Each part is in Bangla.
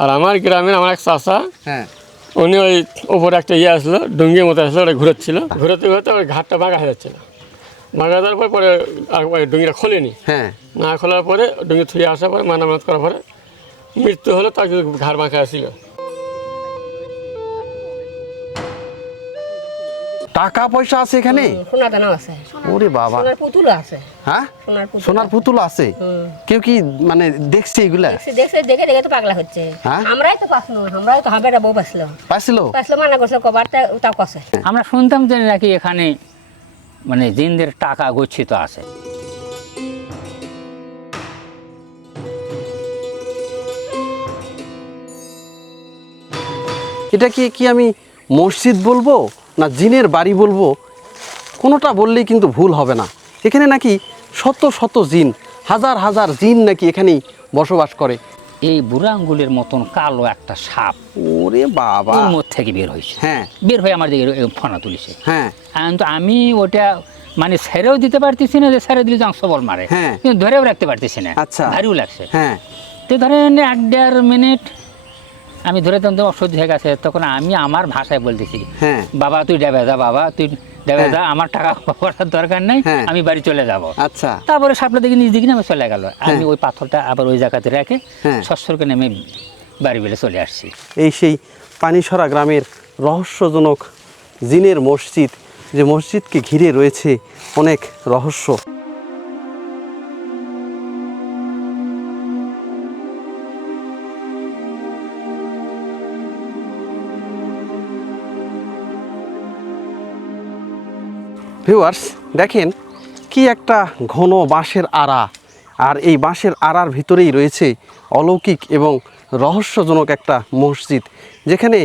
আর আমার গ্রামের আমার এক চাচা, হ্যাঁ, উনি ওই ওপরে একটা ইয়ে আসলো, ডুঙ্গির মতো আসলো, ওটা ঘুরোচ্ছিল, ঘুরোতে ঘুরতে ওই ঘাটটা বাঁকা হয়ে যাচ্ছিল। বাঁকা যাওয়ার পর পরে আর ওই ডুঙ্গিটা খোলেনি। হ্যাঁ, না খোলার পরে ডুঙ্গি থুয়ে আসার পরে মানামানত করার পরে মৃত্যু হলো, তার কিন্তু ঘাড় বাঁকা ছিল। টাকা পয়সা আছে এখানে? সোনা দানা আছে, ওরে বাবা, সোনার পুতুল আছে। হ্যাঁ, পুতুল সোনার পুতুল আছে। কেউ কি মানে দেখছে এগুলা? দেখছে, দেখে দেখে তো পাগলা হচ্ছে। হ্যাঁ? আমরাই তো পাসলো, আমরাই তো হাবেটা বউ পাসলো, পাইছিল? মানা করছে কবার, তাও কছে। আমরা শুনতাম যে নাকি এখানে মানে জিনদের টাকা গচ্ছিত আছে। এটা কি আমি মসজিদ বলবো না জিনের বাড়ি বলবো? কোনোটা বললেই কিন্তু ভুল হবে না। এখানে নাকি শত শত জিন, হাজার হাজার জিন নাকি এখানেই বসবাস করে। এই বুড়া আঙ্গুলের মতন কালো একটা সাপ ওরে বাবা, ওর মধ্যে থেকে বের হয়েছে। হ্যাঁ, বের হয়ে আমার দিকে ফনা তুলিছে। হ্যাঁ, কিন্তু আমি ওটা মানে ছেড়েও দিতে পারতেছি না, যে ছেড়ে দিলে জাংশ বল মারে, হ্যাঁ, কিন্তু ধরেও রাখতে পারতেছি না। আচ্ছা, ভারীও লাগছে। হ্যাঁ, তো ধরেন 1-1.5 মিনিট আমি ধরে তখন অসহ্য হয়ে গেছে। তখন আমি আমার ভাষায় বলতেছি, হ্যাঁ, বাবা তুই ডেবে যা, বাবা তুই ডেবে যা, আমার টাকা পয়সার দরকার নেই, হ্যাঁ, আমি বাড়ি চলে যাব। আচ্ছা, তারপরে সাপটা দেখে নিজ দিকে নেমে চলে গেল। আমি ওই পাথরটা আবার ওই জায়গাতে রেখে হ্যাঁ, সস্বরকে নেমে বাড়ি বেলে চলে আসছি। এই সেই পানিসরা গ্রামের রহস্যজনক জিনের মসজিদ, যে মসজিদকে ঘিরে রয়েছে অনেক রহস্য। ভিউয়ার্স দেখেন, কি একটা ঘন বাঁশের আড়া, আর এই বাঁশের আড়ার ভিতরেই রয়েছে অলৌকিক এবং রহস্যজনক একটা মসজিদ, যেখানে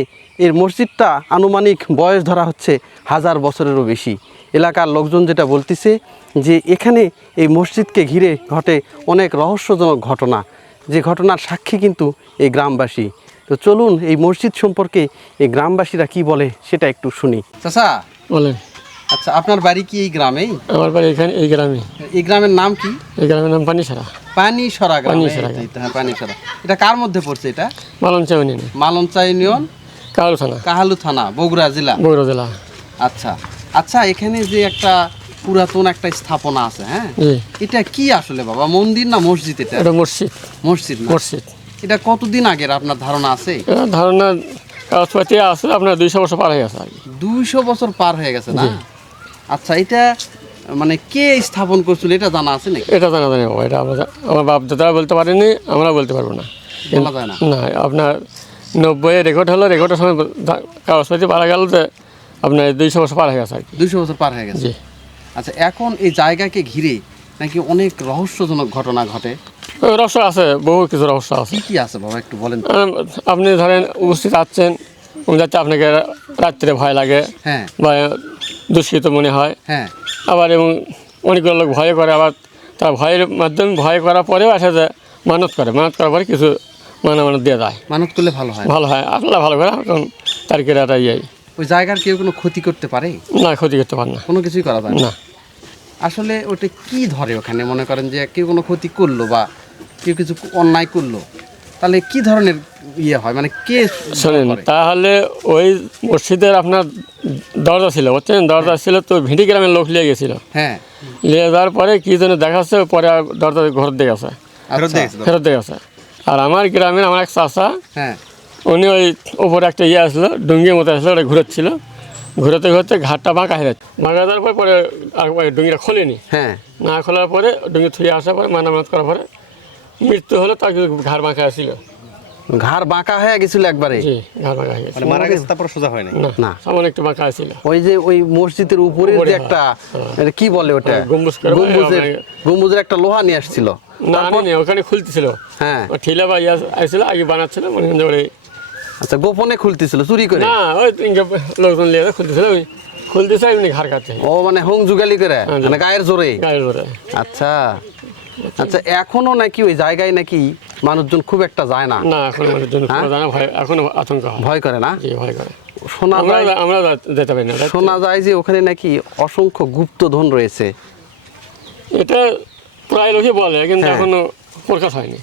এর মসজিদটা আনুমানিক বয়স ধরা হচ্ছে 1000 বছরেরও বেশি। এলাকার লোকজন যেটা বলতেছে যে এখানে এই মসজিদকে ঘিরে ঘটে অনেক রহস্যজনক ঘটনা, যে ঘটনার সাক্ষী কিন্তু এই গ্রামবাসী। তো চলুন এই মসজিদ সম্পর্কে এই গ্রামবাসীরা কি বলে সেটা একটু শুনি। চাচা বলেন। আচ্ছা, আপনার বাড়ি কি এই গ্রামেই? আমার বাড়ি এখানে, এই গ্রামে। এই গ্রামের নাম কি? এই গ্রামের নাম পানিসরা। পানিসরা গ্রাম। পানিসরা গ্রাম। হ্যাঁ, পানিসরা। এটা কার মধ্যে পড়ছে? এটা মালঞ্চা ইউনিয়নে, মালঞ্চা ইউনিয়ন, কালু থানা, কাহালু থানা, বগুড়া জেলা। বগুড়া জেলা। আচ্ছা আচ্ছা, এখানে যে একটা পুরাতন একটা স্থাপনা আছে, হ্যাঁ, জি। এটা কি আসলে বাবা, মন্দির না মসজিদ? এটা এটা মসজিদ। মসজিদ না? মসজিদ। এটা কতদিন আগের আপনার ধারণা আছে? এটা ধারণা কাগজপাতি আছে আপনার 200 বছর পার হয়ে গেছে আর কি। 200 বছর পার হয়ে গেছে না? আচ্ছা, এটা মানে কে স্থাপন করছিল এটা জানা আছে নাকি? এটা জানা জানি বাবা, এটা আমার বাপ দাদারা বলতে পারেনি, আমরা বলতে পারবো না। বলা যায় না? না, আপনার 90-এ রেকর্ড হলো, রেকর্ডের সময় কাগজপাতি পারা গেল যে আপনার 200 বছর পার হয়ে গেছে আর কি। 200 বছর পার হয়ে গেছে। জি। আচ্ছা, এখন এই জায়গাকে ঘিরে নাকি অনেক রহস্যজনক ঘটনা ঘটে। রহস্য আছে, বহু কিছু রহস্য আছে। কি কি আছে বাবা একটু বলেন। আপনি ধরেন উপস্থিত আছেন, যাতে আপনাকে রাত্রে ভয় লাগে, হ্যাঁ, বা দুষ্কৃত মনে হয়, হ্যাঁ, আবার এবং অনেকগুলো লোক ভয় করে, আবার তার ভয়ের মাধ্যমে ভয় করার পরেও আসে যে মানত করে, মানত করার পরে কিছু মানত দিয়ে যায়, মানত করলে ভালো হয়। ভালো হয়, আল্লাহ ভালো করে। এখন তার কেরাটা ইয়ে ওই জায়গার কেউ কোনো ক্ষতি করতে পারে না, ক্ষতি করতে পারে না, কোনো কিছুই করা যায় না। না। আসলে ওটা কি ধরে ওখানে, মনে করেন যে কেউ কোনো ক্ষতি করলো বা কেউ কিছু অন্যায় করলো, তাহলে কি ধরনের ইয়ে হয়, মানে কে শোনেন, করে? তাহলে ওই মসজিদের আপনার দরজা ছিল, বুঝছেন, দরজা ছিল, তো ভিটি গ্রামের লোক নিয়ে গেছিল, হ্যাঁ, নিয়ে যাওয়ার পরে কি যেন দেখাচ্ছে, পরে আর দরজা ঘর দিয়ে গেছে, ফেরত দিয়ে গেছে। আর আমার গ্রামের আমার এক চাচা, হ্যাঁ, উনি ওই ওপরে একটা ইয়ে আসলো, ডুঙ্গির মতো আসলো, ওটা ঘুরোচ্ছিল, ঘুরোতে ঘুরতে ঘাটটা বাঁকা হয়ে যাচ্ছে, বাঁকা যাওয়ার পর পরে আর ওই ডুঙ্গিটা খোলেনি। হ্যাঁ, না খোলার পরে ডুঙ্গি থুয়ে আসার পরে মানামাত করার পরে মৃত্যু হলো, তার কিন্তু ঘাড় বাঁকা ছিল। ঘাড় বাঁকা হয়ে গেছিল একবারে? জি, ঘাড় বাঁকা হয়ে গেছে। মারা গেছে, তারপর সোজা হয় নাই? না, না, সামান্য একটু বাঁকা ছিল। ওই যে ওই মসজিদের উপরে যে একটা, এটা কি বলে ওটা, গম্বুজ করে, গম্বুজের একটা লোহা নিয়ে আসছিল। না, আনি ওখানে খুলতেছিল, হ্যাঁ, ঠিলা বা ইয়া আসছিল, আগে বানাচ্ছিল মনে করে। আচ্ছা, গোপনে খুলতেছিল চুরি করে? না, ওই লোকজন নিয়ে খুলতেছিল, ওই খুলতেছে এমনি ঘাড় কাটছে। ও মানে হোং যুগালি করে, মানে গায়ের জোরে? গায়ের জোরে। আচ্ছা আচ্ছা, এখনো নাকি ওই জায়গায় নাকি মানুষজন খুব একটা যায় না? না, এখন আমাদের জন্য জানা ভয়, এখনো আতঙ্ক হয়। ভয় করে না? জি, ভয় করে। শোনা যায়, আমরা যেতে পারি না। শোনা যায় যে ওখানে নাকি অসংখ্য গুপ্তধন রয়েছে। এটা প্রায় লোকই বলে, কিন্তু হ্যাঁ। এখনো প্রকাশ হয়নি,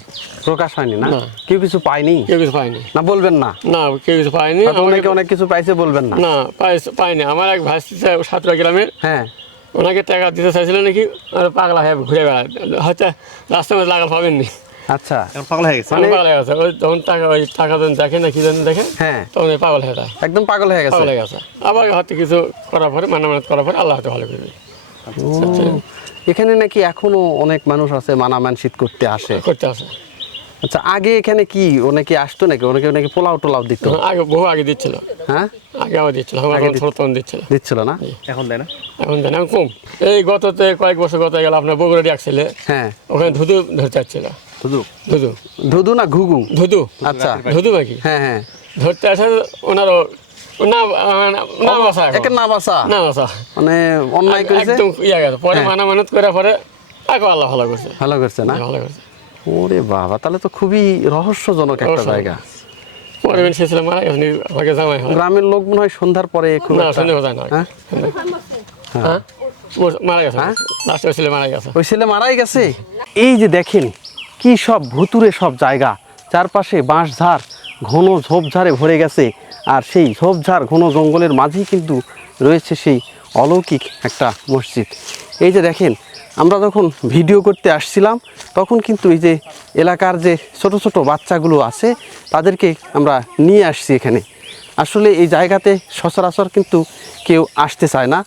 প্রকাশ হয়নি না? না। কেউ কিছু পায়নি? কেউ কিছু পায়নি। না বলবেন না? না, কেউ কিছু পায়নি। হয়তো অনেকে অনেক কিছু পাইছে, বলবেন না? না, পাইনি। আমার এক ভাই সাতরা গ্রামের, হ্যাঁ। ওনাকে টাকা দিতে চাইছিল নাকি, আর পাগলা হয়ে ঘুরে বেড়ায়, হয়তো রাস্তার মধ্যে লাগাল পাবেননি, আচ্ছা। পাগল হয়ে গেছে। মানে পাগল হয়ে গেছে। ওই তখন ওই টাকা যখন দেখে না কি যেন দেখে, হ্যাঁ, তখন ওই পাগল হয়ে যায়, একদম পাগল হয়ে গেছে। পাগল হয়ে গেছে। আবার হয়তো কিছু করার পরে মানামানত করার পরে আল্লাহ হয়তো ভালো করবে। ও, এখানে নাকি এখনো অনেক মানুষ আছে মানামানসিক করতে আসে। করতে আসে। আচ্ছা, আগে এখানে কি অনেকে আসতো নাকি? অনেকে নাকি পোলাও টোলাও দিত? আগে বহু আগে দিচ্ছিল, হ্যাঁ, আগে আবার দিচ্ছিল, আমার আগে ছোট তখন দিচ্ছিল, দিচ্ছিল না? এখন দেয় না? এখন দেন এখন কম। এই গততে কয়েক বছর গত গেল আপনার বগুড়া ডাকছিলে, হ্যাঁ। ওখানে ধুধু ধরতে আসছিল। শুধু ধুধু ধুধু না ঘুঘু? ধুধু আচ্ছা, ধুধু নাকি হ্যাঁ হ্যাঁ। ধরতে আসে ওনারও না না বাসা, একে না বাসা, না বাসা, মানে অন্যায় করেছে, একদম ইয়া গেছে। পরে হ্যাঁ। মানামানত করার পরে এখন আল্লাহ ভালো করছে, ভালো করছে না? ভালো করছে। ওরে বাবা, তাহলে তো খুবই রহস্যজনক একটা রহস্যজনক। জায়গা। পরে সে ছিল মারা গেছে, আমাকে জামাই হয় গ্রামের লোক মনে হয় সন্ধ্যার পরে খুব না, একটা- সন্দেহ যায় না। হ্যাঁ? হ্যাঁ মারা গেছে, হ্যাঁ? লাস্টে ছেলে মারা গেছে। ওই ছেলে মারাই গেছে। এই যে দেখেন কি সব ভুতুরে সব জায়গা, চারপাশে বাঁশঝাড়, ঘন ঝোপঝাড়ে ভরে গেছে। আর সেই ঝোপঝাড় ঘন জঙ্গলের মাঝেই কিন্তু রয়েছে সেই অলৌকিক একটা মসজিদ। এই যে দেখেন, আমরা যখন ভিডিও করতে আসছিলাম তখন কিন্তু এই যে এলাকার যে ছোট ছোট বাচ্চাগুলো আছে তাদেরকে আমরা নিয়ে আসছি এখানে। আসলে এই জায়গাতে সচরাচর কিন্তু কেউ আসতে চায় না।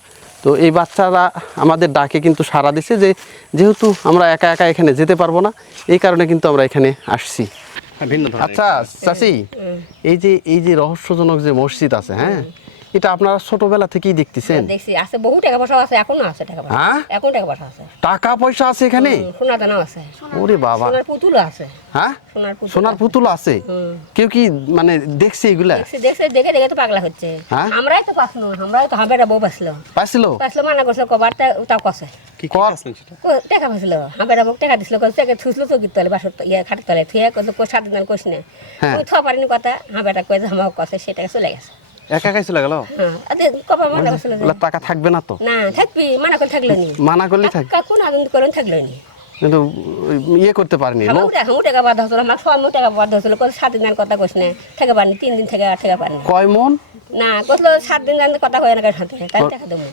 তো এই বাচ্চারা আমাদের ডাকে কিন্তু সাড়া দিছে যে যেহেতু আমরা একা একা এখানে যেতে পারবো না, এই কারণে কিন্তু আমরা এখানে আসছি। ভিন্ন ধরনের। আচ্ছা চাচি, এই যে রহস্যজনক যে মসজিদ আছে, হ্যাঁ, এটা আপনারা ছোটবেলা থেকেই দেখতেছেন? দেখছি আছে, বহু টাকা পয়সা আছে, এখনো আছে টাকা পয়সা, হ্যাঁ? এখন টাকা পয়সা আছে, টাকা পয়সা আছে এখানে? সোনা দানাও আছে, ওরে বাবা, সোনার পুতুলও আছে, হ্যাঁ, সোনার পুতুল সোনার পুতুল আছে? হুম। কেউ কি মানে দেখছে এগুলা? দেখছি দেখছে, দেখে দেখে তো পাগলা হচ্ছে। হ্যাঁ? আমরাই তো পাসলো, আমরাই তো হাবেরা বউ পাসলো, পাইছিল? পাসলো মানা করছিল কবার, তাও কষে কি কর। আসলেন সেটা? টাকা পাইছিল, হাবেরা বউ টাকা দিছিল, টাকা থুসলো চৌকির তলে, বাসর ইয়ে খাটের তলে থুয়ে সাত দিন কোষ নেই, হ্যাঁ। ওই থা পারিনি কথা, হাবেরা কয়ে আমাকে কষে, সে টাকা চলে গেছে। একা একাই চলে গেল? হ্যাঁ, কবার মানা করছিল যে, ওগুলা টাকা থাকবে না তো? না থাকবি, মানা করে থাকলো নি, মানা করলে থাকবে, কোন আনন্দ করেন থাকলো নি, কিন্তু ইয়ে করতে পারেনি লোক। হামু টাকা বাদ হচ্ছিল, আমার সব টাকা বাদ হচ্ছিল, কত 7 দিন কথা কোষ নেই, থেকে পারিনি, 3 দিন থেকে আর থেকে পারিনি, কয় মন না কতলো 7 দিন জানতে কথা কয় না কার সাথে, তাই টাকা দেবো,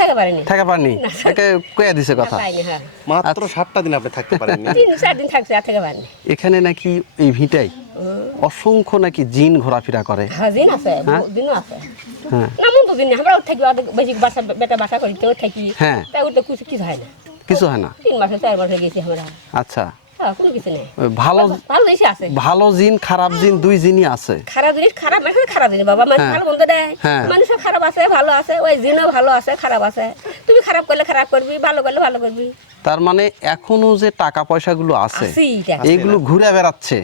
থেকে পারিনি, থাকা পারনি, একে কয়ে দিছে কথা। পাইনি, হ্যাঁ মাত্র 7টা দিন আপনি থাকতে পারেননি। 3-4 দিন থাকছে, আর থেকে পারিনি। এখানে নাকি এই ভিটাই অসংখ্য নাকি জিন ঘোরাফেরা করে। হ্যাঁ দিন আছে, দিনও আছে, হ্যাঁ না মন তো দিন নেই, আমরা থাকি বেশি বাসা বেটা বাসা করি তো থাকি, হ্যাঁ, তাই ওটা কিছু হয় না, কিছু হয় না। 3 মাসে 4 মাসে গেছি আমরা, আচ্ছা, হ্যাঁ কোনো কিছু নেই, ওই ভালো ভালো বেশি আছে, ভালো জিন খারাপ জিন দুই জিনই আছে। খারাপ জিনিস খারাপ মানুষ খারাপ জিনিস বাবা, মানুষ হ্যাঁ। ভালো মন্দ দেয়, হ্যাঁ। মানুষও খারাপ আছে ভালো আছে, ওই জিনও ভালো আছে খারাপ আছে, তুমি খারাপ করলে খারাপ করবি, ভালো করলে ভালো করবি, তার মানে এখনো যে টাকা পয়সাগুলো আছে আসি টাকা। এইগুলো ঘুরে বেড়াচ্ছে,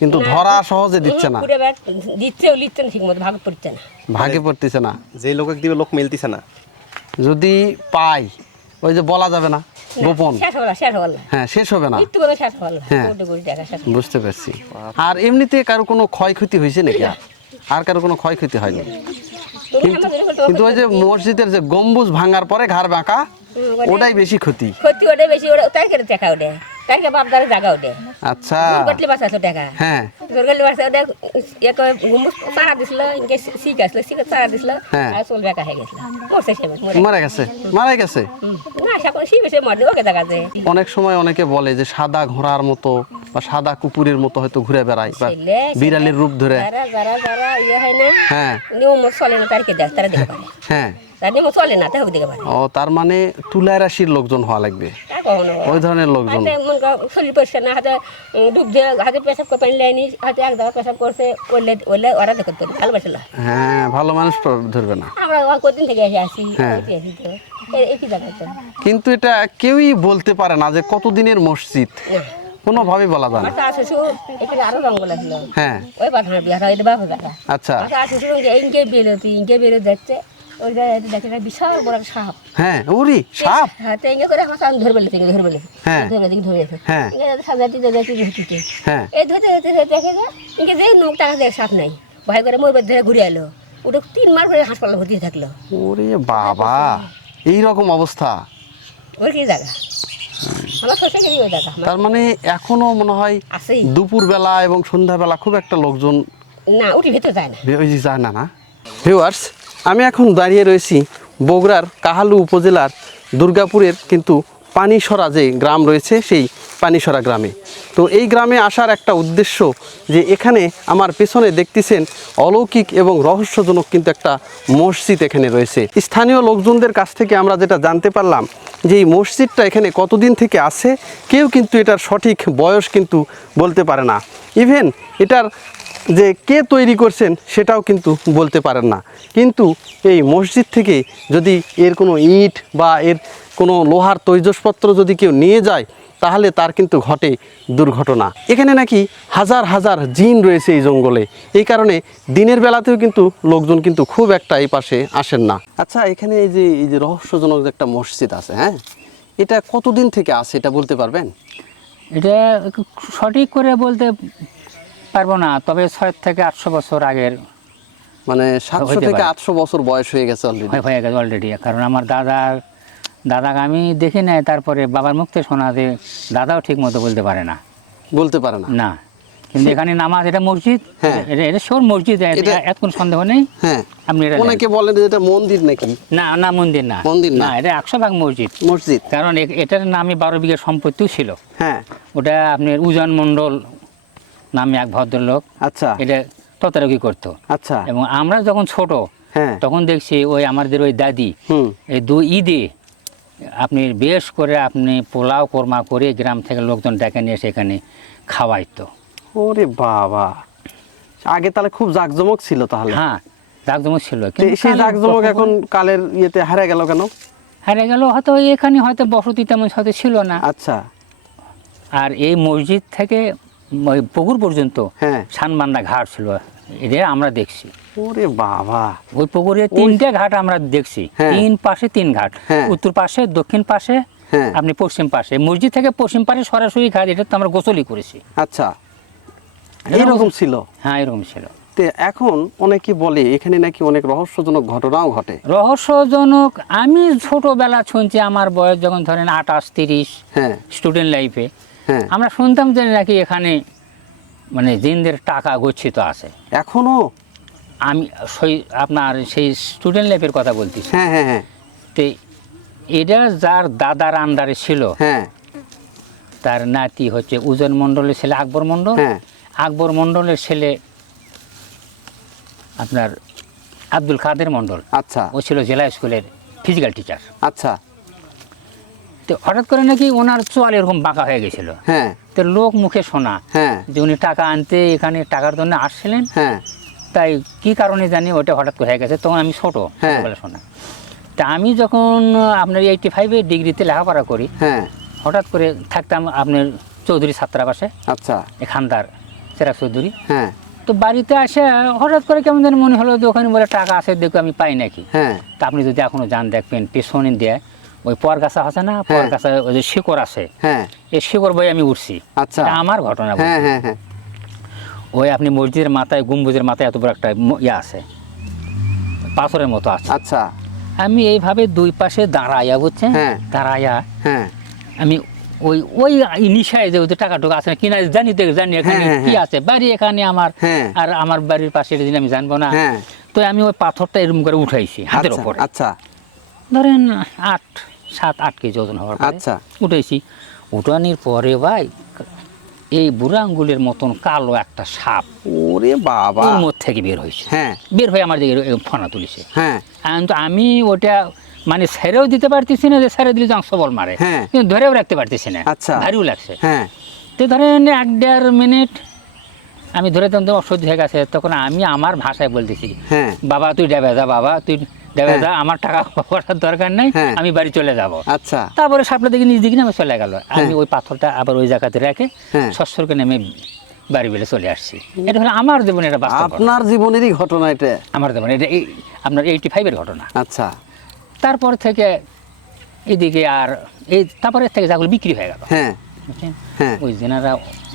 কিন্তু ধরা সহজে দিচ্ছে না, ঘুরে বেড়া দিচ্ছেও লিখছে না ঠিক মতো, ভাগ পড়ছে না, ভাগে পড়তেছে না। যে লোকে দিবে লোক মিলতেছে না। যদি পাই, ওই যে বলা যাবে না, গোপন, শেষ হল হ্যাঁ, শেষ হবে না। মৃত্যু করে শেষ হল, হ্যাঁ। কোটি কোটি টাকা শেষ হল। বুঝতে পারছি। আর এমনিতে কারো কোনো ক্ষয়ক্ষতি হয়েছে নাকি? আর কারো কোনো ক্ষয়ক্ষতি হয়নি? তুমি আমাদের এরকম কিন্তু ওই যে মসজিদের যে গম্বুজ ভাঙার পরে ঘাড় বাঁকা, ওটাই বেশি ক্ষতি। ক্ষতি ওটা বেশি, ওটা তার কেটে টাকা ওঠে, তার কে বাপদারে জায়গা ওঠে, আচ্ছা, কটলি বাঁচা টাকা, হ্যাঁ সরকারি বাসা ওটা এক গুম্বুজ চারা দিছিল, ইনকে শিখ আসলো, শিখে চারা দিছিল, হ্যাঁ। আর চল বেকা হয়ে গেছিল, মরছে সে মারা গেছে, মারা গেছে। না সাপন শি বেশি মরে ওকে দেখা যায়, অনেক সময় অনেকে বলে যে সাদা ঘোড়ার মতো বা সাদা কুকুরের মতো হয়তো ঘুরে বেড়ায় বা ছেলে, বিড়ালের রূপ ধরে। যারা ইয়ে হয় না, হ্যাঁ নিয়ম চলে না, তার কে দেখ তারা দেখতে পারে, হ্যাঁ। তার নিয়ম চলে না তাহলে দেখতে পারে, ও তার মানে তুলা রাশির লোকজন হওয়া লাগবে, তার কখনো ওই ধরনের লোকজন। হাতে মন শরীর পরিষ্কার না, হাতে ডুব দিয়ে হাতে পেশাব করে পানি লাইনি, হাতে এক জায়গায় পেশাব করছে, ওলে ওরা দেখতে পারে, ভালোবাসল। হ্যাঁ, ভালো মানুষ ধরবে না। আমরা কদিন থেকে এসে আসি, হ্যাঁ। আসি তো একই জায়গায় তো কিন্তু এটা কেউই বলতে পারে না যে কতদিনের মসজিদ, না, কোনোভাবেই বলা যায় না। আমার তো শ্বশুর এখানে আরো জঙ্গল আসলো, হ্যাঁ, ওই বাধার বিহার হয়, এটা বাপু জায়গা, আচ্ছা, আমার শ্বশুর ইনকে বেরোতি, ইনকে বেরো যাচ্ছে, ওই জায়গায় দেখে না বিশাল বড় একটা সাপ, হ্যাঁ, উরি সাপ, হ্যাঁ তো ইনকে করে আমার সামনে ধরবে লেছে, ধরবে লেছে, হ্যাঁ। ধরে লেছে, হ্যাঁ। সাজাতি ধরতে, হ্যাঁ, এই ধরতে দেখে যে ইনকে যে নোক টাকা দেয় সাপ নাই, ভয় করে মোর ধরে ঘুরে এলো, ওটা 3 মাস ধরে হাসপাতালে ভর্তি হয়ে থাকলো, ওরে বাবা, এই রকম অবস্থা। ওর কি জায়গা। আমার শ্বশুরই ওই দাদা আমার তার মানে এখনো মনে হয় আছেই দুপুরবেলা এবং সন্ধ্যাবেলা খুব একটা লোকজন না উঠি ভেতর যায় না ওই যে যায় না না। ভিউয়ার্স, আমি এখন দাঁড়িয়ে রয়েছি বগুড়ার কাহালু উপজেলার দুর্গাপুরের কিন্তু পানিসরা যে গ্রাম রয়েছে সেই পানিসরা গ্রামে। তো এই গ্রামে আসার একটা উদ্দেশ্য যে এখানে আমার পেছনে দেখতেছেন অলৌকিক এবং রহস্যজনক কিন্তু একটা মসজিদ এখানে রয়েছে। স্থানীয় লোকজনদের কাছ থেকে আমরা যেটা জানতে পারলাম যে এই মসজিদটা এখানে কতদিন থেকে আছে কেউ কিন্তু এটার সঠিক বয়স কিন্তু বলতে পারে না। ইভেন এটার যে কে তৈরি করছেন সেটাও কিন্তু বলতে পারেন না। কিন্তু এই মসজিদ থেকে যদি এর কোনো ইট বা এর কোনো লোহার তৈজসপত্র যদি কেউ নিয়ে যায় তাহলে তার কিন্তু ঘটে দুর্ঘটনা। এখানে নাকি হাজার হাজার জিন রয়েছে এই জঙ্গলে, এই কারণে দিনের বেলাতেও কিন্তু লোকজন কিন্তু খুব একটা এই পাশে আসেন না। আচ্ছা, এখানে এই যে রহস্যজনক যে একটা মসজিদ আছে, হ্যাঁ, এটা কতদিন থেকে আছে এটা বলতে পারবেন? এটা সঠিক করে বলতে পারবো না, তবে 6 থেকে 800 বছর আগের মানে 700 হইতে থেকে পারে। 800 বছর বয়স হয়ে গেছে অলরেডি। হয়ে গেছে অলরেডি। কারণ আমার দাদাকে আমি দেখি নাই, তারপরে বাবার মুখ থেকে শোনা যে দাদাও ঠিক মতো বলতে পারে না। বলতে পারে না? না, কিন্তু এখানে নামাজ, এটা মসজিদ, হ্যাঁ। এটা শিওর মসজিদ, এটা- এত কোনো সন্দেহ নেই। হ্যাঁ, আপনি এটা অনেকে বলেন যে এটা মন্দির নাকি? না না, মন্দির না, মন্দির না। না, এটা 100% মসজিদ। মসজিদ। কারণ এটার নামে 12 বিঘা সম্পত্তিও ছিল। হ্যাঁ, ওটা আপনার উজান মণ্ডল নামে এক ভদ্রলোক আচ্ছা এটা তদারকি করতো। আচ্ছা, এবং আমরা যখন ছোট হ্যাঁ, তখন দেখছি ওই আমাদের ওই দাদি হুম, এই 2 ঈদে আপনি বেশ করে আপনি পোলাও কোরমা করে গ্রাম থেকে লোকজন ডেকে নিয়ে এসে এখানে খাওয়াইতো। ওরে বাবা, আগে তাহলে খুব জাকজমক ছিল তাহলে। হ্যাঁ, জাকজমক ছিল, তো কিন্তু সেই জাকজমক এখন কালের ইয়েতে হারিয়ে গেল কেন? হারিয়ে গেল। হয়তো এখানে হয়তো বসতি তেমন হয়তো ছিল না। আচ্ছা, আর এই মসজিদ থেকে ওই পুকুর পর্যন্ত হ্যাঁ, সানবান্ডা ঘাট ছিল, এটা আমরা দেখছি। ওরে বাবা, ওই পুকুরে 3টে ঘাট আমরা দেখছি, হ্যাঁ। 3 পাশে 3 ঘাট, হ্যাঁ। উত্তর পাশে, দক্ষিণ পাশে, হ্যাঁ, আপনি পশ্চিম পাশে। মসজিদ থেকে পশ্চিম পাশে সরাসরি ঘাট, এটা তো আমরা গোসলই করেছি। আচ্ছা, এইরকম ছিল। হ্যাঁ, এরকম ছিল। তো এখন অনেকে বলে এখানে নাকি অনেক রহস্যজনক ঘটনাও ঘটে। রহস্যজনক, আমি ছোটবেলা শুনছি, আমার বয়স যখন ধরেন 28-30 হ্যাঁ, স্টুডেন্ট লাইফে, হ্যাঁ, আমরা শুনতাম যে নাকি এখানে মানে জিনদের টাকা গচ্ছিত আছে। এখনো? আমি আপনার সেই স্টুডেন্ট লাইফের কথা বলতেছি। হ্যাঁ, হ্যাঁ, হ্যাঁ, তো এটা যার দাদার আন্ডারে ছিল, হ্যাঁ, তার নাতি হচ্ছে উজন মণ্ডলের ছেলে আকবর মণ্ডল, হ্যাঁ, আকবর মণ্ডলের ছেলে আপনার আব্দুল কাদের মণ্ডল, আচ্ছা, ও ছিল জেলা স্কুলের ফিজিক্যাল টিচার। আচ্ছা, তো হঠাৎ করে নাকি ওনার চোয়াল এরকম বাঁকা হয়ে গেছিল। হ্যাঁ, তো লোক মুখে শোনা হ্যাঁ, যে উনি টাকা আনতে এখানে টাকার জন্য আসছিলেন, হ্যাঁ, তাই কি কারণে জানি ওটা হঠাৎ করে হয়ে গেছে। তখন আমি হ্যাঁ। ছোটোবেলা শোনা। তা আমি যখন আপনার 85 ডিগ্রিতে লেখাপড়া করি, হ্যাঁ, হঠাৎ করে থাকতাম আপনার চৌধুরী ছাত্রাবাসে, আচ্ছা, খানদার চেরাগ চৌধুরী। হ্যাঁ, তো বাড়িতে আসে হঠাৎ করে কেমন যেন মনে হলো যে ওখানে বলে টাকা আছে, দেখো আমি পাই নাকি। হ্যাঁ, তা আপনি যদি এখনো যান দেখবেন পেছনে দিয়ে ওই পর গাছা আছে না, পর গাছা ওই যে শিকড় আছে, হ্যাঁ, এই শিকড় বই আমি উঠছি। আচ্ছা, এটা আমার ঘটনা বলছি। হ্যাঁ, হ্যাঁ, হ্যাঁ, ওই আপনি মসজিদের মাথায়, গম্বুজের মাথায় এত বড় একটা ইয়ে আছে, পাথরের মতো আছে। আচ্ছা, আমি এইভাবে 2 পাশে দাঁড়াইয়া, বুঝছেন, হ্যাঁ। দাঁড়াইয়া হ্যাঁ, আমি ওই ওই নিশায় যে ওদের টাকা টোকা আছে না কিনা জানি এখানে হ্যাঁ, কি হ্যাঁ। আছে, বাড়ি এখানে আমার, হ্যাঁ। আর আমার বাড়ির পাশে এটা দিন আমি জানবো না। হ্যাঁ, তো আমি ওই পাথরটা এরকম করে উঠাইছি হাতের আচ্ছা, ওপরে, আচ্ছা, ধরেন 7-8 কেজি ওজন হওয়ার পরে আচ্ছা, উঠাইছি। উঠানির পরে ভাই এই বুড়া আঙ্গুলের মতন কালো একটা সাপ ওরে বাবা, ওর মধ্যে থেকে বের হয়েছে। হ্যাঁ, বের হয়ে আমার দিকে এরকম ফনা তুলিছে। হ্যাঁ, কিন্তু আমি ওটা মানে ছেড়েও দিতে পারতেছি না, যে ছেড়ে দিলে জাংশ বল মারে, হ্যাঁ। কিন্তু ধরেও রাখতে পারতেছি না, আচ্ছা। ভারীও লাগছে। হ্যাঁ, তো ধরেন 1-1.5 মিনিট আমি ধরে তো অসহ্য হয়ে গেছে। তখন আমি আমার ভাষায় বলতেছি, হ্যাঁ, বাবা তুই ডেবে যা, বাবা তুই ডেবে হ্যাঁ। যা, আমার টাকা পয়সার দরকার নেই, হ্যাঁ। আমি বাড়ি চলে যাব। আচ্ছা, তারপরে সাপটা দিকে নিজ দিকে নেমে চলে গেল। আমি ওই পাথরটা আবার ওই জায়গাতে রেখে হ্যাঁ। সস্বরকে নেমে বাড়ি বেলে চলে আসছি। এটা হলো আমার জীবনে একটা বাস্তব ঘটনা। আপনার জীবনেরই ঘটনা এটা? আমার জীবনে এটা এই আপনার 85-এর ঘটনা। আচ্ছা, তারপর থেকে এদিকে আর এই তারপরে থেকে জায়গাগুলো বিক্রি হয়ে গেল, হ্যাঁ, বুঝছেন। হ্যাঁ, ওই যেনারা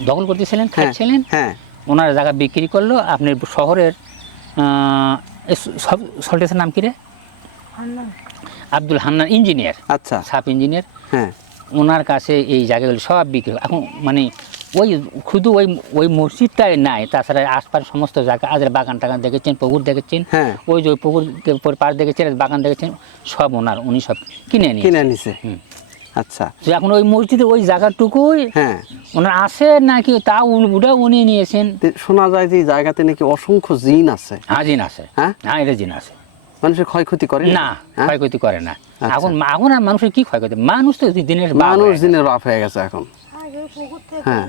দখল করতেছিলেন, হ্যাঁ, খাচ্ছিলেন, হ্যাঁ, ওনারা জায়গা বিক্রি করলো। আপনার শহরের সল্টেসের নাম কি রে, আব্দুল হান্নান ইঞ্জিনিয়ার, আচ্ছা, সাব ইঞ্জিনিয়ার, হ্যাঁ, ওনার কাছে এই জায়গাগুলো সব বিক্রি হয়। এখন মানে ওই শুধু ওই মসজিদটাই নাই, তাছাড়া আশপাশ সমস্ত জায়গা আদের বাগান টাগান দেখেছেন, পুকুর দেখেছেন, হ্যাঁ। ওই যে ওই পুকুর পাড় দেখেছেন, বাগান দেখেছেন, সব ওনার, উনি সব কিনে কিনে নিয়ে। নিছে। আচ্ছা, তো এখন ওই মসজিদে ওই জায়গাটুকুই হ্যাঁ। ওনার আছে নাকি তা ওটা উনি নিয়েছেন। শোনা যায় যে এই জায়গাতে নাকি অসংখ্য জিন আছে। হ্যাঁ জিন আছে, হ্যাঁ? হ্যাঁ এটা জিন আছে। মানুষের ক্ষয়ক্ষতি করে না, হ্যাঁ? ক্ষয়ক্ষতি করে না। আচ্ছা। এখন আর মানুষের কি ক্ষয়ক্ষতি, মানুষ তো দিনের বাপ মানুষ হয়ে গেছে। দিনের বাপ হয়ে গেছে এখন। হ্যাঁ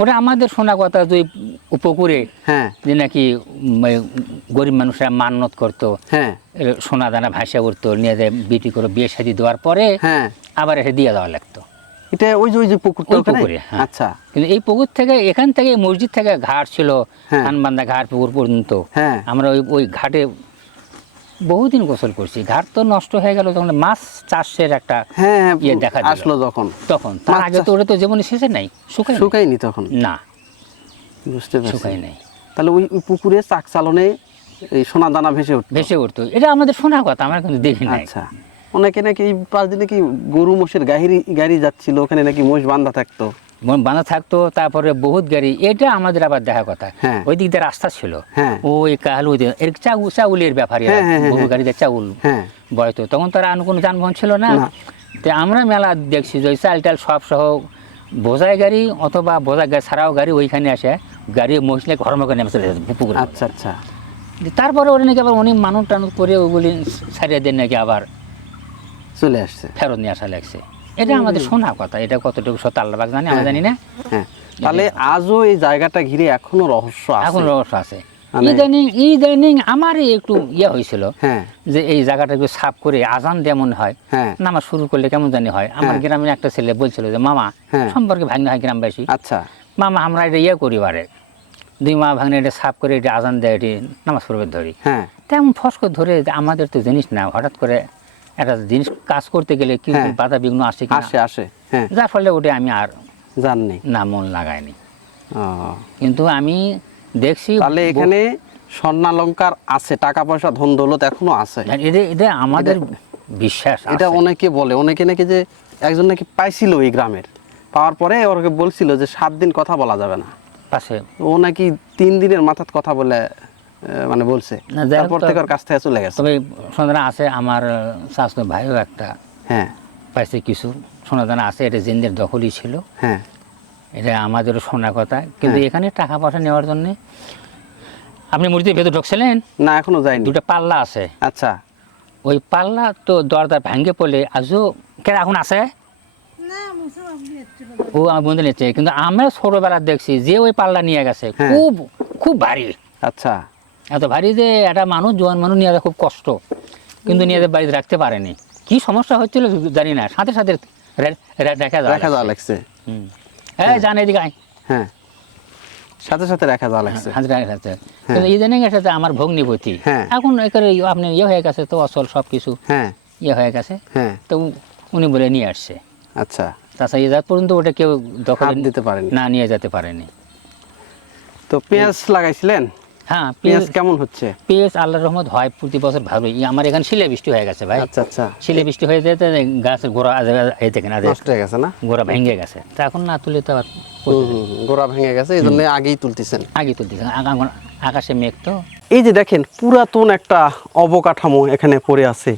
ওটা আমাদের শোনা কথা যে ওই পুকুরে হ্যাঁ যে নাকি ওই গরিব মানুষরা মান্যত করতো, হ্যাঁ সোনা দানা ভাসা উঠতো, নিয়ে যায় বিক্রি করে বিয়ে শাদী দেওয়ার পরে হ্যাঁ। আবার এসে দিয়ে দেওয়া লাগতো। এটা ওই যে পুকুরটা ওই ওখানে? পুকুরে, হ্যাঁ। আচ্ছা, কিন্তু এই পুকুর থেকে, এখান থেকে মসজিদ থেকে ঘাট ছিল, হ্যাঁ। খানবান্ধা ঘাট পুকুর পর্যন্ত। হ্যাঁ। আমরা ওই ঘাটে বহুদিন গোসল করছি। ঘাট তো নষ্ট হয়ে গেল তখন মাছ চাষের একটা হ্যাঁ ইয়ে দেখা দিল। আসলো যখন, তখন তার মাছ আগে তো চাষ- ওটা তো জীবনে শেষে নাই, শুকাই শুকায়নি তখন। না, বুঝতে পারছি। শুকাই নাই, তাহলে ওই পুকুরে চাক চালনে এই সোনা দানা ভেসে উঠতো। ভেসে উঠতো। এটা আমাদের শোনা কথা, আমরা কিন্তু দেখি নাই। আচ্ছা, অনেকে নাকি এই পাশ দিয়ে নাকি গরু মোষের গাড়ি যাচ্ছিল, ওখানে নাকি মোষ বান্ধা থাকতো। বাঁধা থাকতো, তারপরে বহুত গাড়ি, এটা আমাদের আবার দেখা কথা। হ্যাঁ। ওই দিক দিয়ে রাস্তা ছিল, হ্যাঁ। ওই কাল ওই এর চাউলের ব্যাপারে হ্যাঁ, হ্যাঁ, বহু হ্যাঁ। গাড়িতে চাউল হ্যাঁ। বয়তো, তখন তো আর কোনো যানবাহন ছিল না। না। তো আমরা মেলা দেখছি যে ওই চাল টাল সব সহ বোঝাই গাড়ি অথবা বোঝাই গাড়ি ছাড়াও গাড়ি ওইখানে আসে, গাড়ি মহিলা ঘরমকে নেমে চলে যেত পুকুরে। আচ্ছা আচ্ছা, তারপরে ওরা নাকি আবার অনেক মানুষ টানুষ করে ওগুলি ছাড়িয়ে দেন নাকি আবার চলে আসছে। ফেরত নিয়ে আসা লাগছে। এটা আমাদের শোনা কথা, এটা কতটুকু সত্য আল্লাহ জানি, আমরা জানি না। হ্যাঁ, তাহলে আজও এই জায়গাটা ঘিরে এখনো রহস্য আছে। এখন রহস্য আছে। মানে- ইদানিং আমারই একটু ইয়ে হয়েছিল হ্যাঁ যে এই জায়গাটা একটু সাফ করে আজান যেমন হয়, হ্যাঁ। নামাজ শুরু করলে কেমন জানি হয়। আমার হ্যাঁ। গ্রামের একটা ছেলে বলছিল যে মামা, হ্যাঁ। সম্পর্কে ভাগ্নে হয় গ্রামবাসী, আচ্ছা, মামা আমরা এটা ইয়ে করি বারে 2 মা ভাগ্নে এটা সাফ করে এটা আজান দেয়, এটি নামাজ পড়বে ধরি। হ্যাঁ তেমন ফসক ধরে আমাদের তো জিনিস না, হঠাৎ করে একটা জিনিস কাজ করতে গেলে কি হ্যাঁ। বাধা বিঘ্ন আসে কিনা, আসে আসে, হ্যাঁ, যার ফলে ওটা আমি আর জাননি। না মন লাগাইনি। ও, কিন্তু আমি দেখছি তাহলে এখানে স্বর্ণালঙ্কার আছে, টাকা পয়সা ধন দৌলত এখনো আছে। এটা আমাদের বিশ্বাস এটা আছে। অনেকে বলে, অনেকে নাকি যে একজন নাকি পাইছিল এই গ্রামের, পাওয়ার পরে ওকে বলছিল যে 7 দিন কথা বলা যাবে না। পাশে ও নাকি 3 দিনের মাথায় কথা বলে মানে বলছে, না, যাই হোক, তারপর থেকে ওর কাছ থেকে চলে গেছে। তবে সোনাদানা আছে, আমার শাশুড়ি ভাইও একটা হ্যাঁ পাইছে কিছু সোনাদানা আছে, এটা জিন্দের দখলই ছিল। হ্যাঁ এটা আমাদেরও শোনা কথা। কিন্তু হ্যাঁ। এখানে টাকা পয়সা নেওয়ার জন্যে, আপনি মসজিদের ভেতর ঢুকছিলেন, না এখনো যায়নি। 2টা পাল্লা আছে, আচ্ছা, ওই পাল্লা তো দরজা ভাঙ্গে পড়লে আজও কে এখন আছে, ও আমার বন্ধু নিচ্ছে। কিন্তু আমরা ছোটবেলা দেখছি যে ওই পাল্লা নিয়ে গেছে, হ্যাঁ। খুব খুব ভারী, আচ্ছা, এত ভারী যে একটা মানুষ, জোয়ান মানুষ নিয়ে যাওয়া খুব কষ্ট, কিন্তু নিয়ে যেয়ে বাড়িতে রাখতে পারেনি। কি সমস্যা হচ্ছিল জানি না, সাথে সাথে দেখা যাওয়া লাগছে। হ্যাঁ জানে এদিকে আয়। হ্যাঁ, সাথে সাথে দেখা যাওয়া লাগছে। হাতে রাখা যাচ্ছে। কিন্তু ইদানিং এটাতে আমার ভগ্নিপতি, হ্যাঁ। এখন একেবারে আপনি ইয়ে হয়ে গেছে তো, অচল সব কিছু হ্যাঁ ইয়ে হয়ে গেছে, হ্যাঁ, তো উনি বলে নিয়ে আসছে। আচ্ছা, তাছাড়া এই যাত পর্যন্ত ওটা কেউ দখল হাত দিতে পারেনি। না নিয়ে যেতে পারেনি। তো পেঁয়াজ লাগাইছিলেন? হ্যাঁ, পেঁয়াজ কেমন হচ্ছে? পেঁয়াজ আল্লাহর রহমত হয় প্রতি বছর ভালোই। আমার এখানে শিলে বৃষ্টি হয়ে গেছে ভাই, আচ্ছা আচ্ছা, শিলে বৃষ্টি হয়ে যেতে গাছের গোড়া এই দেখেন নষ্ট হয়ে গেছে না? গোড়া ভেঙে গেছে, তা এখন না তুলে তো আবার গোড়া ভেঙে গেছে, এই জন্য আগেই তুলতেছেন। আগে তুলতেছে। আকাশে মেঘ তো। এই যে দেখেন পুরাতন একটা অবকাঠামো এখানে পড়ে আছে।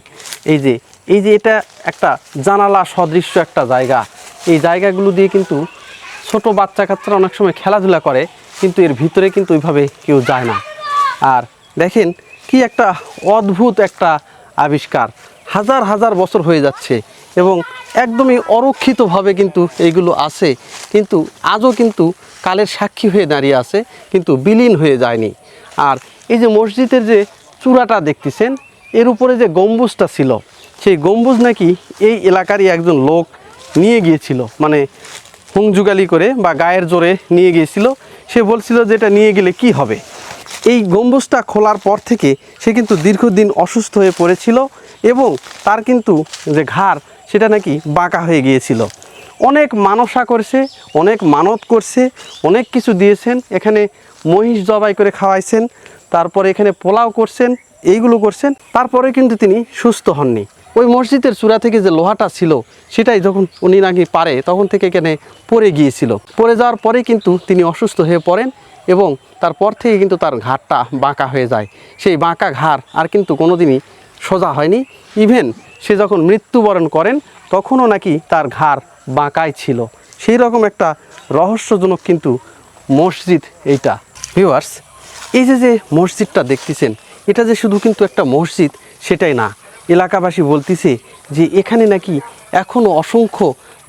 এই যে এটা একটা জানালা সদৃশ্য একটা জায়গা। এই জায়গাগুলো দিয়ে কিন্তু ছোট বাচ্চা কাচ্চারা অনেক সময় খেলাধুলা করে, কিন্তু এর ভিতরে কিন্তু ওইভাবে কেউ যায় না। আর দেখেন কি একটা অদ্ভুত একটা আবিষ্কার, হাজার হাজার বছর হয়ে যাচ্ছে এবং একদমই অরক্ষিতভাবে কিন্তু এইগুলো আছে, কিন্তু আজও কিন্তু কালের সাক্ষী হয়ে দাঁড়িয়ে আছে, কিন্তু বিলীন হয়ে যায়নি। আর এই যে মসজিদের যে চূড়াটা দেখতেছেন, এর উপরে যে গম্বুজটা ছিল, সেই গম্বুজ নাকি এই এলাকারই একজন লোক নিয়ে গিয়েছিল, মানে হুংজুগালি করে বা গায়ের জোরে নিয়ে গিয়েছিল। সে বলছিল যে এটা নিয়ে গেলে কি হবে। এই গম্বুজটা খোলার পর থেকে সে কিন্তু দীর্ঘদিন অসুস্থ হয়ে পড়েছিল এবং তার কিন্তু যে ঘাড় সেটা নাকি বাঁকা হয়ে গিয়েছিল। অনেক মানসা করছে, অনেক মানত করছে, অনেক কিছু দিয়েছেন, এখানে মহিষ জবাই করে খাওয়াইছেন, তারপরে এখানে পোলাও করছেন, এইগুলো করছেন, তারপরে কিন্তু তিনি সুস্থ হননি। ওই মসজিদের চূড়া থেকে যে লোহাটা ছিল সেটাই যখন উনি নাকি পারে তখন থেকে এখানে পড়ে গিয়েছিল। পড়ে যাওয়ার পরে কিন্তু তিনি অসুস্থ হয়ে পড়েন এবং তারপর থেকে কিন্তু তার ঘাড়টা বাঁকা হয়ে যায়। সেই বাঁকা ঘাড় আর কিন্তু কোনোদিনই সোজা হয়নি। ইভেন সে যখন মৃত্যুবরণ করেন তখনও নাকি তার ঘাড় বাঁকাই ছিল। সেই রকম একটা রহস্যজনক কিন্তু মসজিদ এইটা। ভিউয়ার্স, এই যে মসজিদটা দেখতেছেন, এটা যে শুধু কিন্তু একটা মসজিদ সেটাই না, এলাকাবাসী বলতেছে যে এখানে নাকি এখনও অসংখ্য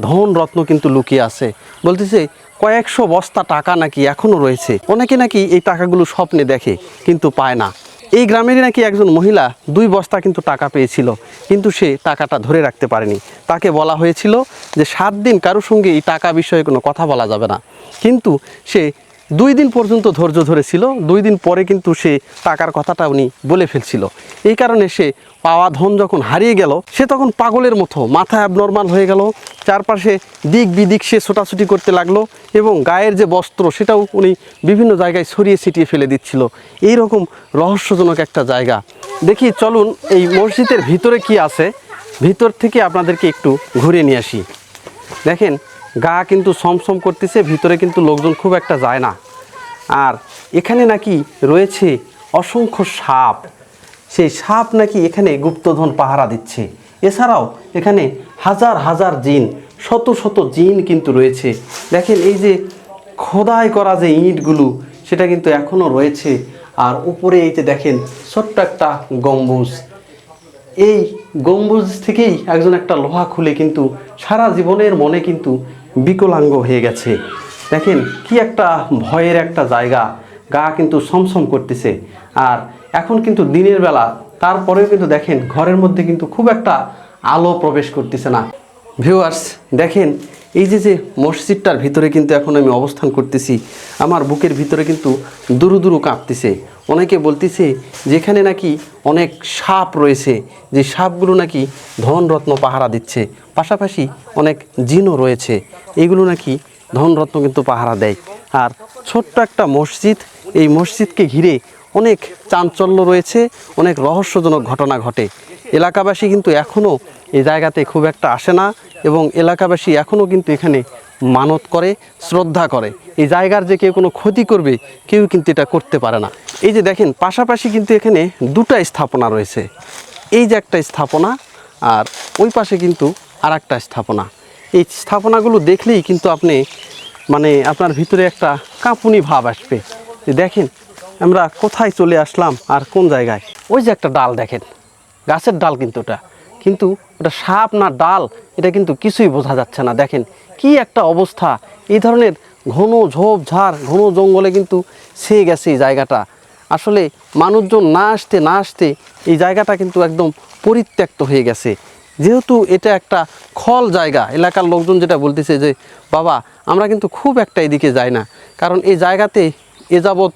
ধন রত্ন কিন্তু লুকিয়ে আছে। বলতেছে কয়েকশো বস্তা টাকা নাকি এখনও রয়েছে। অনেকে নাকি এই টাকাগুলো স্বপ্নে দেখে কিন্তু পায় না। এই গ্রামেরই নাকি একজন মহিলা 2 বস্তা কিন্তু টাকা পেয়েছিল, কিন্তু সে টাকাটা ধরে রাখতে পারেনি। তাকে বলা হয়েছিল যে 7 দিন কারোর সঙ্গে এই টাকা বিষয়ে কোনো কথা বলা যাবে না, কিন্তু সে 2 দিন পর্যন্ত ধৈর্য ধরেছিল। 2 দিন পরে কিন্তু সে টাকার কথাটা উনি বলে ফেলছিল। এই কারণে সে পাওয়া ধন যখন হারিয়ে গেল, সে তখন পাগলের মতো মাথা অ্যাবনর্মাল হয়ে গেল। চারপাশে দিক বিদিক সে ছোটাছুটি করতে লাগলো এবং গায়ের যে বস্ত্র সেটাও উনি বিভিন্ন জায়গায় ছড়িয়ে ছিটিয়ে ফেলে দিচ্ছিল। এই রকম রহস্যজনক একটা জায়গা। দেখি চলুন এই মসজিদের ভিতরে কি আছে, ভিতর থেকে আপনাদেরকে একটু ঘুরে নিয়ে আসি। দেখেন গা কিন্তু সমসম করতেছে, ভিতরে কিন্তু লোকজন খুব একটা যায় না। আর এখানে নাকি রয়েছে অসংখ্য সাপ। সেই সাপ নাকি এখানে গুপ্তধন পাহারা দিচ্ছে। এছাড়াও এখানে হাজার হাজার জিন, শত শত জিন কিন্তু রয়েছে। দেখেন এই যে খোদাই করা যে ইঁটগুলো সেটা কিন্তু এখনও রয়েছে। আর উপরে এই যে দেখেন ছোট্ট একটা গম্বুজ, এই গম্বুজ থেকেই একজন একটা লোহা খুলে কিন্তু সারা জীবনের মনে কিন্তু বিকলাঙ্গ হয়ে গেছে। দেখেন কি একটা ভয়ের একটা জায়গা, গা কিন্তু সমসম করতেছে। আর এখন কিন্তু দিনের বেলা, তারপরেও কিন্তু দেখেন ঘরের মধ্যে কিন্তু খুব একটা আলো প্রবেশ করতেছে না। ভিউয়ার্স দেখেন এই যে মসজিদটার ভিতরে কিন্তু এখন আমি অবস্থান করতেছি, আমার বুকের ভিতরে কিন্তু দুরু দুরু কাঁপতেছে। অনেকে বলতেছে যেখানে নাকি অনেক সাপ রয়েছে, যে সাপগুলো নাকি ধনরত্ন পাহারা দিচ্ছে, পাশাপাশি অনেক জিনও রয়েছে, এইগুলো নাকি ধনরত্ন কিন্তু পাহারা দেয়। আর ছোট্ট একটা মসজিদ, এই মসজিদকে ঘিরে অনেক চাঞ্চল্য রয়েছে, অনেক রহস্যজনক ঘটনা ঘটে। এলাকাবাসী কিন্তু এখনও এই জায়গাতে খুব একটা আসে না এবং এলাকাবাসী এখনও কিন্তু এখানে মানত করে, শ্রদ্ধা করে। এই জায়গার যে কেউ কোনো ক্ষতি করবে কেউ কিন্তু এটা করতে পারে না। এই যে দেখেন পাশাপাশি কিন্তু এখানে 2টা স্থাপনা রয়েছে। এই যে একটা স্থাপনা আর ওই পাশে কিন্তু আর একটা স্থাপনা। এই স্থাপনাগুলো দেখলেই কিন্তু আপনি আপনার ভিতরে একটা কাঁপুনি ভাব আসবে যে দেখেন আমরা কোথায় চলে আসলাম আর কোন জায়গায়। ওই যে একটা ডাল দেখেন, গাছের ডাল কিন্তু ওটা সাপ না ডাল এটা কিন্তু কিছুই বোঝা যাচ্ছে না। দেখেন কি একটা অবস্থা, এই ধরনের ঘন ঝোপঝাড় ঘন জঙ্গলে কিন্তু ছেয়ে গেছে এই জায়গাটা। আসলে মানুষজন না আসতে এই জায়গাটা কিন্তু একদম পরিত্যক্ত হয়ে গেছে। যেহেতু এটা একটা খল জায়গা, এলাকার লোকজন যেটা বলতেছে যে বাবা আমরা কিন্তু খুব একটা এদিকে যাই না, কারণ এই জায়গাতে এ যাবৎ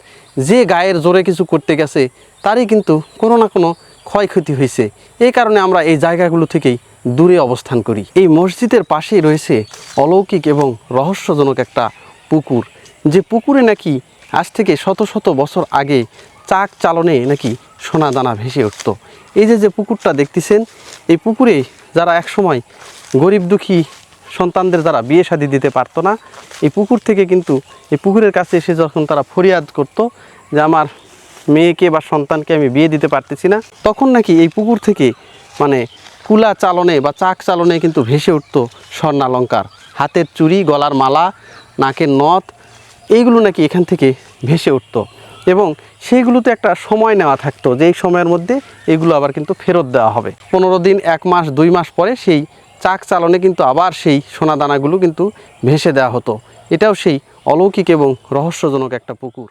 যে গায়ের জোরে কিছু করতে গেছে তারই কিন্তু কোনো না কোনো ক্ষয়ক্ষতি হয়েছে। এই কারণে আমরা এই জায়গাগুলো থেকেই দূরে অবস্থান করি। এই মসজিদের পাশেই রয়েছে অলৌকিক এবং রহস্যজনক একটা পুকুর, যে পুকুরে নাকি আজ থেকে শত শত বছর আগে চাক চালনে নাকি সোনা দানা ভেসে উঠত। এই যে পুকুরটা দেখতেছেন, এই পুকুরে যারা একসময় গরিব দুঃখী সন্তানদের যারা বিয়ে শাদী দিতে পারতো না, এই পুকুর থেকে কিন্তু এই পুকুরের কাছে এসে যখন তারা ফরিয়াদ করত যে আমার মেয়েকে বা সন্তানকে আমি বিয়ে দিতে পারতেছি না, তখন নাকি এই পুকুর থেকে কুলা চালনে বা চাক চালনে কিন্তু ভেসে উঠত স্বর্ণালঙ্কার, হাতের চুড়ি, গলার মালা, নাকের নথ, এইগুলো নাকি এখান থেকে ভেসে উঠত। এবং সেইগুলোতে একটা সময় নেওয়া থাকতো যে এই সময়ের মধ্যে এগুলো আবার কিন্তু ফেরত দেওয়া হবে। 15 দিন, 1 মাস, 2 মাস পরে সেই চাক চালনে কিন্তু আবার সেই সোনাদানাগুলো কিন্তু ভেসে দেওয়া হতো। এটাও সেই অলৌকিক এবং রহস্যজনক একটা পুকুর।